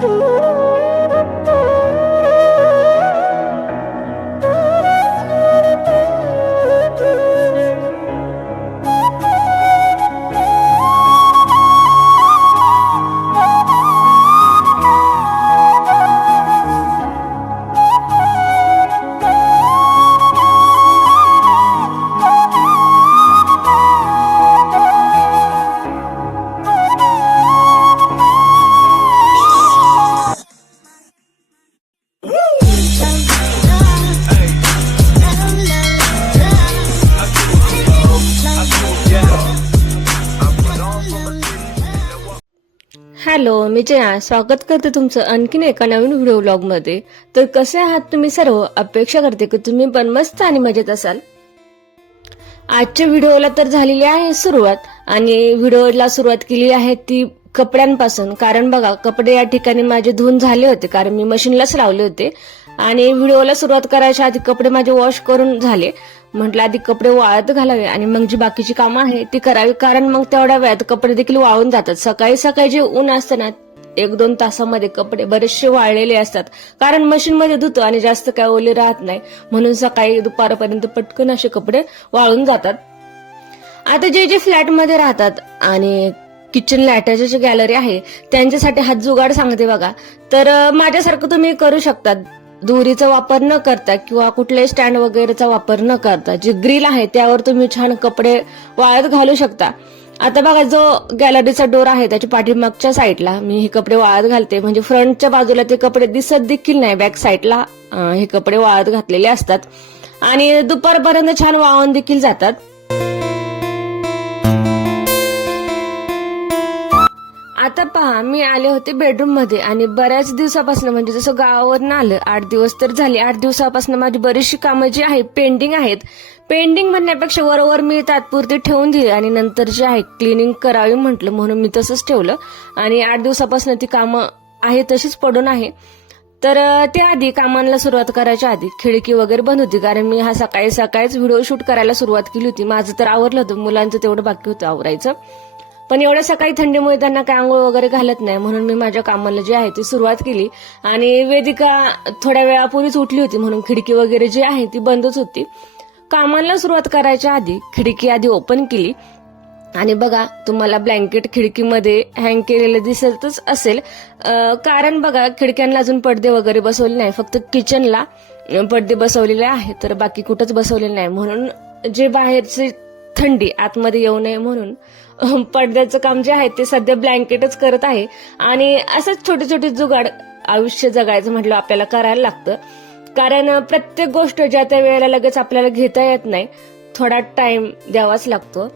Ooh. Hello मी जया. स्वागत करते तुमचं आणखीन एका नवीन व्हिडिओ ब्लॉगमध्ये तर कसे आहात तुम्ही सर्व? अपेक्षा करते की तुम्ही पण मस्त आणि मजेत असाल. आजच्या व्हिडिओला तर झालेली आहे सुरुवात आणि व्हिडिओला सुरुवात केली आहे ती कपड्यांपासून. कारण बघा कपडे या ठिकाणी माझे धुवून झाले होते. कारण मी मशीनलाच लावले होते. आणि व्हिडिओला सुरुवात करायच्या आधी कपडे माझे वॉश करून झाले. म्हटलं आधी कपडे वाळत घालावे आणि मग जी बाकीची कामं आहे ती करावी कारण मग तेवढ्या वेळात कपडे देखील वाळून जातात. सकाळी सकाळी जे ऊन असतं ना एक दोन तासामध्ये कपडे बरेचसे वाळलेले असतात. कारण मशीनमध्ये धुतो आणि जास्त काय ओले राहत नाही. म्हणून सकाळी दुपारपर्यंत पटकन असे कपडे वाळून जातात. आता जे जे फ्लॅटमध्ये राहतात आणि किचन अटॅच जी गॅलरी आहे त्यांच्यासाठी हात जुगाड सांगते बघा. तर माझ्यासारखं तुम्ही करू शकता दोरीचा वापर न करता किंवा कुठल्याही स्टँड वगैरेचा वापर न करता जे ग्रिल आहे त्यावर तुम्ही छान कपडे वाळत घालू शकता. आता बघा जो गॅलरीचा डोर आहे त्याच्या पाठीमागच्या साईडला मी हे कपडे वाळत घालते. म्हणजे फ्रंटच्या बाजूला ते कपडे दिसत देखील नाही बॅक साईडला हे कपडे वाळत घातलेले असतात. आणि दुपारपर्यंत छान वाळून देखील जातात. आता पहा मी आले होते बेडरूममध्ये आणि बऱ्याच दिवसापासून म्हणजे जसं गावावरून आलं आठ दिवस तर झाले आठ दिवसापासून माझी बरीचशी कामं जी आहेत पेंडिंग आहेत. पेंडिंग म्हणण्यापेक्षा वरवर मी तात्पुरती ठेवून दिली आणि नंतर जे आहे क्लिनिंग करावी म्हटलं म्हणून मी तसंच ठेवलं. आणि आठ दिवसापासून ती कामं आहे तशीच पडून आहे. तर ते त्याआधी कामांना सुरुवात करायच्या आधी खिडकी वगैरे बंद होती कारण मी हा सकाळी सकाळीच व्हिडिओ शूट करायला सुरुवात केली होती. माझं तर आवरलं होतं मुलांचं तेवढं बाकी होतं आवरायचं. पण एवढ्या सकाळी थंडीमुळे त्यांना काय आंघोळ वगैरे घालत नाही. म्हणून मी माझ्या कामाला जी आहे ती सुरुवात केली. आणि वेदिका थोड्या वेळापूर्वीच उठली होती. म्हणून खिडकी वगैरे जी आहे ती बंदच होती. कामाला सुरुवात करायच्या आधी खिडकी आधी ओपन केली. आणि बघा तुम्हाला ब्लँकेट खिडकीमध्ये हँग केलेलं दिसतच असेल. कारण बघा खिडक्यांना अजून पडदे वगैरे बसवले नाही. फक्त किचनला पडदे बसवलेले आहे तर बाकी कुठंच बसवलेले नाही. म्हणून जे बाहेरची थंडी आतमध्ये येऊ नये म्हणून पडद्याचं काम जे आहे ते सध्या ब्लँकेटच करत आहे. आणि असंच छोटे छोटे जुगाड आयुष्य जगायचं म्हटलं आपल्याला करायला लागतं. कारण प्रत्येक गोष्ट ज्या त्या वेळेला लगेच आपल्याला घेता येत नाही थोडा टाइम द्यावाच लागतो.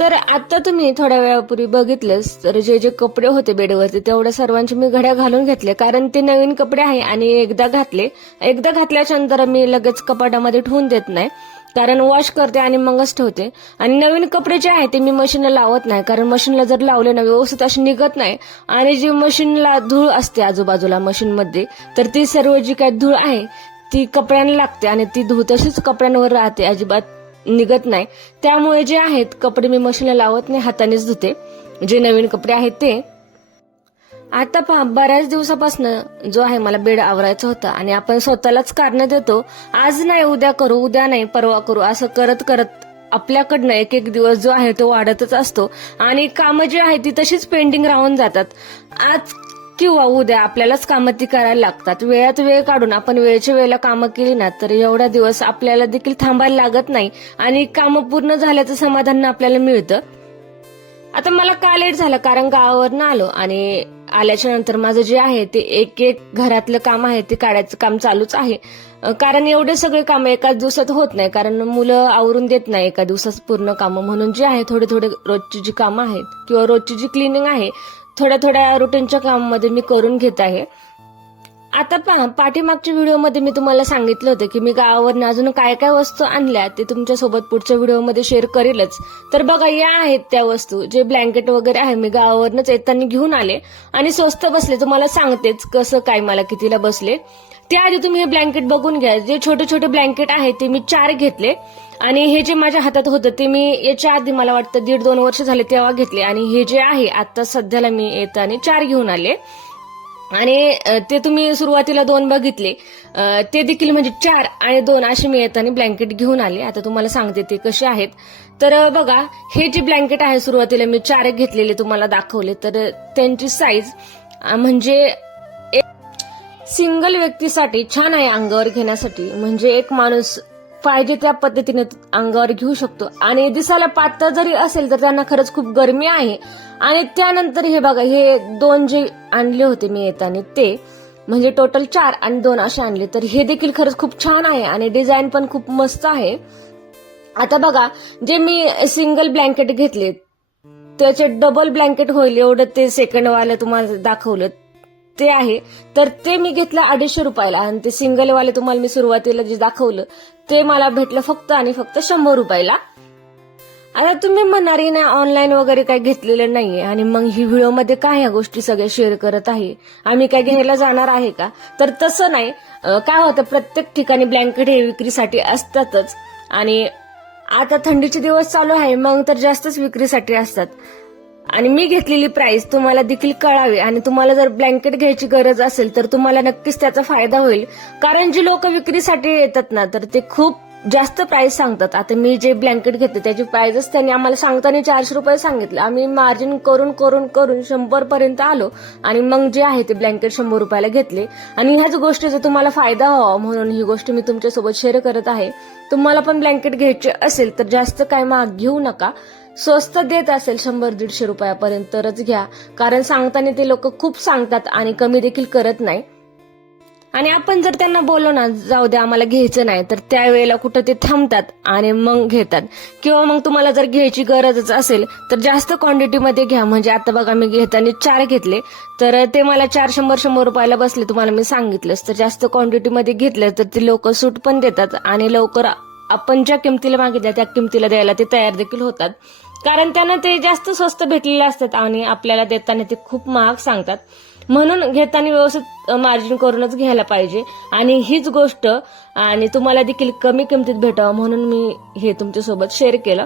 तर आता तुम्ही थोड्या वेळापूर्वी बघितलंच तर जे जे कपडे होते बेडवरती तेवढ्या सर्वांचे मी घड्या घालून घेतले. कारण ते नवीन कपडे आहे आणि एकदा घातले एकदा घातल्याच्या नंतर मी लगेच कपाटामध्ये ठेवून देत नाही. कारण वॉश करते आणि मगच ठेवते. आणि नवीन कपडे जे आहे ते मी मशीनला लावत नाही. कारण मशीनला जर लावले ना व्यवस्थित अशी निघत नाही. आणि जी मशीनला धूळ असते आजूबाजूला मशीनमध्ये तर ती सर्व जी काही धूळ आहे ती कपड्यांना लागते. आणि ती धूळ तशीच कपड्यांवर राहते अजिबात निघत नाही. त्यामुळे जे आहेत कपडे मी मशीनला लावत नाही हातानेच धुते. जे नवीन कपडे आहेत ते. आता पहा बऱ्याच दिवसापासून जो आहे मला बेड आवरायचा होता आणि आपण स्वतःलाच कारण देतो आज नाही उद्या करू उद्या नाही परवा करू असं करत करत आपल्याकडनं एक एक दिवस जो आहे तो वाढतच असतो. आणि कामं जी आहे ती तशीच पेंडिंग राहून जातात. आज किंवा उद्या आपल्यालाच कामं ती करायला लागतात. वेळात वेळ काढून आपण वेळेच्या वेळेला कामं केली ना तर एवढा दिवस आपल्याला देखील थांबायला लागत नाही आणि कामं पूर्ण झाल्याचं समाधान आपल्याला मिळतं. आता मला का लेट झालं? कारण गावावरनं आलो आणि आल्याच्यानंतर माझं जे आहे ते एक एक घरातलं काम आहे ते काढायचं काम चालूच आहे. कारण एवढे सगळे काम एकाच दिवसात होत नाही. कारण मुलं आवरून देत नाही एका दिवसात पूर्ण कामं. म्हणून जे आहे थोडे थोडे रोजची जी कामं आहेत किंवा रोजची जी क्लिनिंग आहे थोड्या थोड्या रुटीनच्या कामामध्ये मी करून घेत आहे. आता पहा पाठीमागच्या व्हिडिओमध्ये मी तुम्हाला सांगितलं होतं की मी गावावरनं अजून काय काय वस्तू आणल्या ते तुमच्यासोबत पुढच्या व्हिडिओमध्ये शेअर करेलच. तर बघा या आहेत त्या वस्तू. जे ब्लँकेट वगैरे आहे मी गावावरनंच येताना घेऊन आले. आणि स्वस्त बसले तुम्हाला सांगतेच कसं काय मला कितीला बसले. त्याआधी तुम्ही हे ब्लँकेट बघून घ्या. जे छोटे छोटे ब्लँकेट आहे ते मी चार घेतले. आणि हे जे माझ्या हातात होतं ते मी याच्या आधी मला वाटतं दीड दोन वर्ष झाले तेव्हा घेतले. आणि हे जे आहे आता सध्याला मी येताना चार घेऊन आले. आणि ते तुम्ही सुरुवातीला दोन बघितले. ते देखील म्हणजे चार आणि दोन असे मी ब्लँकेट घेऊन आले. आता तुम्हाला सांगते ते कसे आहेत. तर बघा हे जे ब्लँकेट आहे सुरुवातीला मी चार घेतलेले तुम्हाला दाखवले. तर त्यांची साईज म्हणजे सिंगल व्यक्तीसाठी छान आहे अंगावर घेण्यासाठी. म्हणजे एक माणूस पाहिजे त्या पद्धतीने अंगावर घेऊ शकतो. आणि दिसायला पातळ जरी असेल तर त्यांना खरंच खूप गरमी आहे. आणि त्यानंतर हे बघा हे दोन जे आणले होते मी येताना. ते म्हणजे टोटल चार आणि दोन असे आणले. तर हे देखील खरंच खूप छान आहे आणि डिझाईन पण खूप मस्त आहे. आता बघा जे मी सिंगल ब्लँकेट घेतले त्याचे डबल ब्लँकेट होईल एवढं ते सेकंड वाले तुम्हाला दाखवलं. ते आहे. तर ते मी घेतलं अडीचशे रुपयाला आणि ते सिंगल वाले तुम्हाला मी सुरुवातीला जे दाखवलं ते मला भेटलं फक्त आणि फक्त शंभर रुपयाला. आता तुम्ही म्हणणारी नाही ऑनलाईन वगैरे काही घेतलेलं नाहीये. आणि मग ही व्हिडिओमध्ये काय ह्या गोष्टी सगळ्या शेअर करत आहे? आम्ही काय घ्यायला जाणार आहे का? तर तसं नाही. काय होतं प्रत्येक ठिकाणी ब्लँकेट हे विक्रीसाठी असतातच. आणि आता थंडीचे दिवस चालू आहे मग तर जास्तच विक्रीसाठी असतात. आणि मी घेतलेली प्राइस तुम्हाला देखील कळावी. आणि तुम्हाला जर ब्लँकेट घ्यायची गरज असेल तर तुम्हाला नक्कीच त्याचा फायदा होईल. कारण जी लोक विक्रीसाठी येतात ना तर ते खूप जास्त प्राइस सांगतात. आता मी जे ब्लँकेट घेते त्याची प्राइसच त्यांनी आम्हाला सांगताना चारशे रुपये सांगितलं. आम्ही मार्जिन करून करून करून शंभर पर्यंत आलो. आणि मग जे आहे ते ब्लँकेट शंभर रुपयाला घेतले. आणि ह्याच गोष्टीचा तुम्हाला फायदा व्हावा म्हणून ही गोष्ट मी तुमच्यासोबत शेअर करत आहे. तुम्हाला पण ब्लँकेट घ्यायचे असेल तर जास्त काय महाग घेऊ नका. स्वस्त देत असेल शंभर दीडशे रुपयापर्यंत तरच घ्या. कारण सांगताना ते लोक खूप सांगतात आणि कमी देखील करत नाही. आणि आपण जर त्यांना बोललो ना जाऊ दे आम्हाला घ्यायचं नाही तर त्यावेळेला कुठं ते थांबतात आणि मग घेतात. किंवा मग तुम्हाला जर घ्यायची गरजच असेल तर जास्त क्वांटिटीमध्ये घ्या. म्हणजे आता बघा मी घेताना चार घेतले. तर ते मला चार शंभर शंभर रुपयाला बसले तुम्हाला मी सांगितलंच. तर जास्त क्वांटिटीमध्ये घेतलं तर ते लोक सूट पण देतात आणि लवकर आपण ज्या किमतीला मागितल्या त्या किमतीला द्यायला ते तयार देखील होतात. कारण त्यांना ते जास्त स्वस्त भेटलेले असतात आणि आपल्याला देताना ते खूप महाग सांगतात. म्हणून घेताना व्यवस्थित मार्जिन करूनच घ्यायला पाहिजे. आणि हीच गोष्ट आणि तुम्हाला देखील कमी किमतीत भेटावं म्हणून मी हे तुमच्यासोबत शेअर केलं.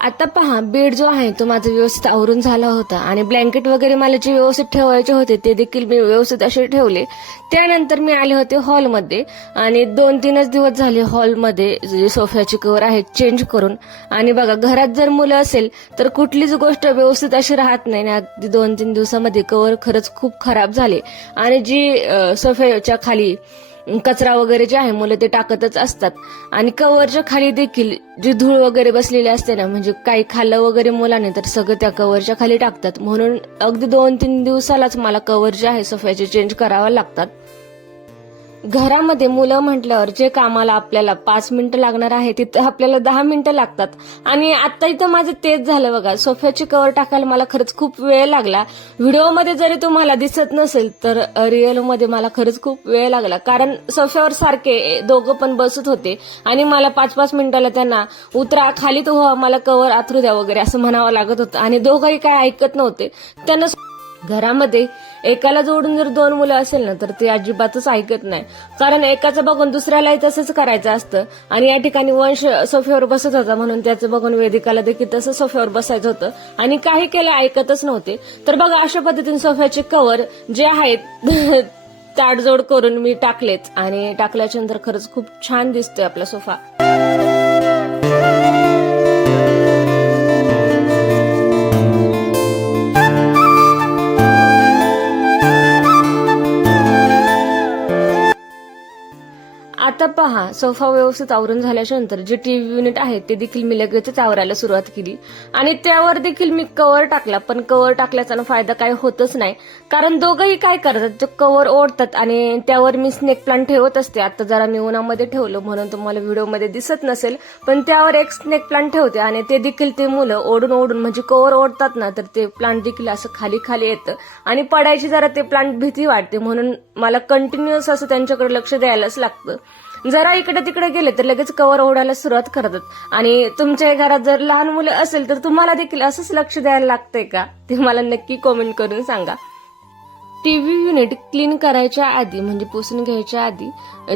आता पहा बेड जो आहे तो माझा व्यवस्थित आवरून झाला होता आणि ब्लँकेट वगैरे मला जे व्यवस्थित ठेवायचे होते ते देखील मी व्यवस्थित असे ठेवले. त्यानंतर मी आले होते हॉलमध्ये आणि दोन तीनच दिवस झाले हॉलमध्ये जे सोफ्याची कवर आहे चेंज करून. आणि बघा घरात जर मुलं असेल तर कुठलीच गोष्ट व्यवस्थित अशी राहत नाही अगदी दोन तीन दिवसामध्ये कवर खरंच खूप खराब झाले. आणि जी सोफ्याच्या खाली कचरा वगैरे जे आहे मुलं ते टाकतच असतात. आणि कवरच्या खाली देखील जी धूळ वगैरे बसलेली असते ना म्हणजे काही खाल्लं वगैरे मुलाने तर सगळं त्या कवरच्या खाली टाकतात. म्हणून अगदी दोन तीन दिवसालाच मला कवर जे आहे सोफ्याचे चेंज करावं लागतात. घरामध्ये मुलं म्हटल्यावर जे कामाला आपल्याला पाच मिनिटं लागणार आहे तिथं आपल्याला दहा मिनिटं लागतात. आणि आता इथं माझं तेच झालं बघा. सोफ्याची कवर टाकायला मला खरंच खूप वेळ लागला. व्हिडिओमध्ये जरी तुम्हाला दिसत नसेल तर रिअलमध्ये मला खरंच खूप वेळ लागला. कारण सोफ्यावर सारखे दोघं पण बसत होते. आणि मला पाच पाच मिनिटाला त्यांना उतरा खाली तो व्हा, मला कवर आथरू द्या वगैरे असं म्हणावं लागत होतं. आणि दोघंही काय ऐकत नव्हते. त्यांना घरामध्ये एकाला जोडून जर दोन मुलं असेल ना तर ते अजिबातच ऐकत नाही. कारण एकाचं बघून दुसऱ्यालाही तसंच करायचं असतं. आणि या ठिकाणी वंश सोफ्यावर बसत होता म्हणून त्याचं बघून वेदिकाला देखील तसं सोफ्यावर बसायचं होतं. आणि काही केलं ऐकतच नव्हते. तर बघा अशा पद्धतीने सोफ्याचे कवर जे आहेत ताडजोड करून मी टाकलेच आणि टाकल्याच्या नंतर खरंच खूप छान दिसतोय आपला सोफा. आता पहा सोफा व्यवस्थित आवरून झाल्याच्यानंतर जे टीव्ही युनिट आहे ते देखील मी लगेचच आवरायला सुरुवात केली. आणि त्यावर देखील मी कव्हर टाकला पण कव्हर टाकल्याचा फायदा काय होतच नाही. कारण दोघंही काय करतात ते कव्हर ओढतात आणि त्यावर मी स्नेक प्लांट ठेवत असते. आता जरा मी उन्हामध्ये ठेवलं म्हणून तुम्हाला व्हिडिओमध्ये दिसत नसेल. पण त्यावर एक स्नेक प्लांट ठेवते आणि ते देखील ते मुलं ओढून ओढून म्हणजे कव्हर ओढतात ना तर ते प्लांट देखील असं खाली खाली येतं. आणि पडायची जरा ते प्लांट भीती वाटते म्हणून मला कंटिन्युअस असं त्यांच्याकडे लक्ष द्यायलाच लागतं. जरा इकडे तिकडे गेले तर लगेच कवर ओढायला सुरुवात करतात. आणि तुमच्या घरात जर लहान मुलं असेल तर तुम्हाला देखील असंच लक्ष द्यायला लागतंय का? ते मला नक्की कमेंट करून सांगा. टीव्ही युनिट क्लीन करायच्या आधी म्हणजे पुसून घ्यायच्या आधी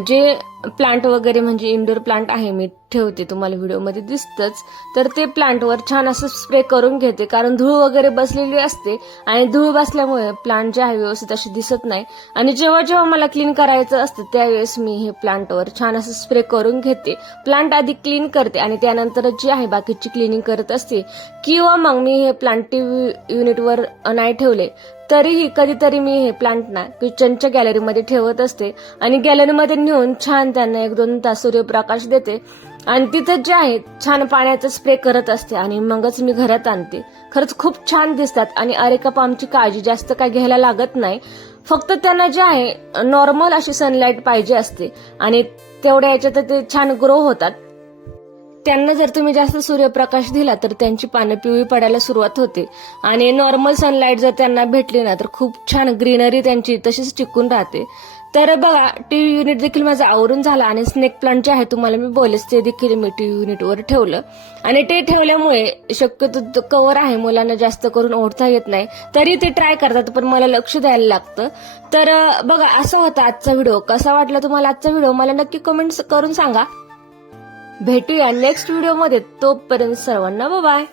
जे प्लांट वगैरे म्हणजे इंडोर प्लांट आहे मी ठेवते तुम्हाला व्हिडिओमध्ये दिसतंच. तर ते प्लांटवर छान असं स्प्रे करून घेते कारण धूळ वगैरे बसलेली असते आणि धूळ बसल्यामुळे प्लांट जे आहे व्यवस्थित असे दिसत नाही. आणि जेव्हा जेव्हा मला क्लीन करायचं असतं त्यावेळेस मी हे प्लांटवर छान असं स्प्रे करून घेते. प्लांट आधी क्लीन करते आणि त्यानंतर जी आहे बाकीची क्लिनिंग करत असते. किंवा मग मी हे प्लांट युनिटवर नाही ठेवले तरीही कधीतरी मी हे प्लांट ना किचनच्या गॅलरीमध्ये ठेवत असते. आणि गॅलरीमध्ये नेऊन छान त्यांना एक दोन तास सूर्यप्रकाश देते. आणि तिथं जे आहे छान पाण्याचा स्प्रे करत असते आणि मगच मी घरात आणते. खरंच खूप छान दिसतात आणि अरेका पामची काळजी जास्त काय घ्यायला लागत नाही. फक्त त्यांना जे आहे नॉर्मल अशी सनलाईट पाहिजे असते आणि तेवढ्या याच्यात ते छान ग्रो होतात. त्यांना जर तुम्ही जास्त सूर्यप्रकाश दिला तर त्यांची पानं पिवळी पडायला सुरुवात होते. आणि नॉर्मल सनलाईट जर त्यांना भेटली ना तर खूप छान ग्रीनरी त्यांची तशीच टिकून राहते. तर बघा टीव्ही युनिट देखील माझं आवरून झालं आणि स्नेक प्लांट जे आहे तुम्हाला मी बोलेच ते देखील मी टीव्ही युनिटवर ठेवलं. आणि ते ठेवल्यामुळे शक्यतो कवर आहे मुलांना जास्त करून ओढता येत नाही. तरी ते ट्राय करतात पण मला लक्ष द्यायला लागतं. तर बघा असं होतं आजचा व्हिडिओ कसा वाटला तुम्हाला आजचा व्हिडिओ मला नक्की कमेंट्स करून सांगा. भेटूया नेक्स्ट व्हिडिओमध्ये तोपर्यंत सर्वांना बाय